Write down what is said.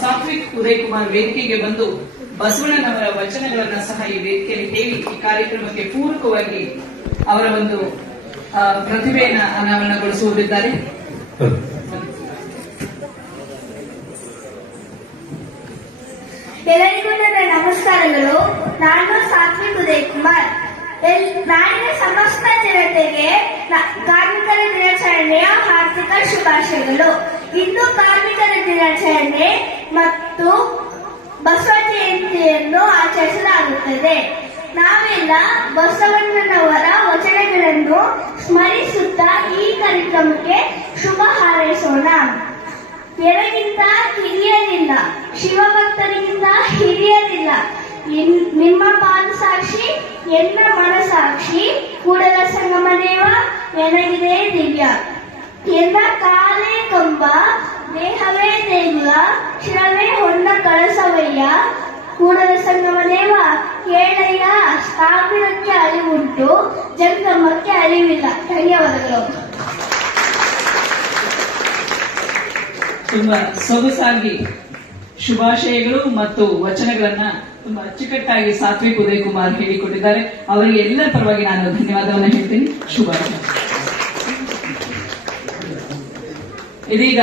ಸಾತ್ವಿಕ್ ಉದಯ್ ಕುಮಾರ್ ವೇದಿಕೆಗೆ ಬಂದು ಬಸವಣ್ಣನವರ ವಚನಗಳನ್ನ ಸಹ ಈ ವೇದಿಕೆಯಲ್ಲಿ ಹೇಳಿ ಈ ಕಾರ್ಯಕ್ರಮಕ್ಕೆ ಪೂರಕವಾಗಿ ಅವರ ಒಂದು ಪ್ರತಿಭೆಯನ್ನು ಅನಾವರಣಗೊಳಿಸುವುದಿದ್ದಾರೆ. ಎಲ್ಲರಿಗೂ ನನ್ನ ನಮಸ್ಕಾರಗಳು. ನಾನು ಸಾತ್ವಿಕ್ ಉದಯ್ ಕುಮಾರ್. ನಾಡಿನ ಸಮಸ್ತ ಜನತೆಗೆ ಕಾರ್ಮಿಕರ ದಿನಾಚರಣೆಯ ಹಾರ್ದಿಕ ಶುಭಾಶಯಗಳು. ಇಂದು ಕಾರ್ಮಿಕರ ದಿನಾಚರಣೆ ಮತ್ತು ಬಸವ ಜಯಂತಿಯನ್ನು ಆಚರಿಸಲಾಗುತ್ತದೆ. ನಾವೆಲ್ಲ ಬಸವಣ್ಣನವರ ವಚನಗಳನ್ನು ಸ್ಮರಿಸುತ್ತಾ ಈ ಕಾರ್ಯಕ್ರಮಕ್ಕೆ ಶುಭ ಹಾರೈಸೋಣ. ಎನಗಿಂತ ಹಿರಿಯರಿಲ್ಲ, ಶಿವಭಕ್ತರಿಗಿಂತ ಹಿರಿಯರಿಲ್ಲ. ನಿಮ್ಮ ಪಾದ ಸಾಕ್ಷಿ, ಎನ್ನ ಮನಸಾಕ್ಷಿ, ಕೂಡಲ ಸಂಗಮ ದೇವ ಎನಗಿದೆ ದಿವ್ಯ. ಎನ್ನ ಕಾಲೇ ಕಂಬ, ದೇಹವೇ ದೇಗುಲ, ಶಿರವೇ ಹೊನ್ನ ಕಳಸವಯ್ಯ. ಕೂಡಲ ಸಂಗಮ ದೇವ ಕೇಳಯ್ಯ, ಸ್ಥಾಪಿರಕ್ಕೆ ಅರಿವುಂಟು, ಜಂಗಮಕ್ಕೆ ಅರಿವಿಲ್ಲ. ಧನ್ಯವಾದಗಳು. ತುಂಬಾ ಸೊಗಸಾಗಿ ಶುಭಾಶಯಗಳು ಮತ್ತು ವಚನಗಳನ್ನ ತುಂಬಾ ಅಚ್ಚುಕಟ್ಟಾಗಿ ಸಾತ್ವಿಕ್ ಉದಯ್ ಕುಮಾರ್ ಹೇಳಿಕೊಟ್ಟಿದ್ದಾರೆ. ಅವರಿಗೆ ಎಲ್ಲ ಪರವಾಗಿ ನಾನು ಧನ್ಯವಾದವನ್ನು ಹೇಳ್ತೀನಿ. ಶುಭಾಶಯ. ಇದೀಗ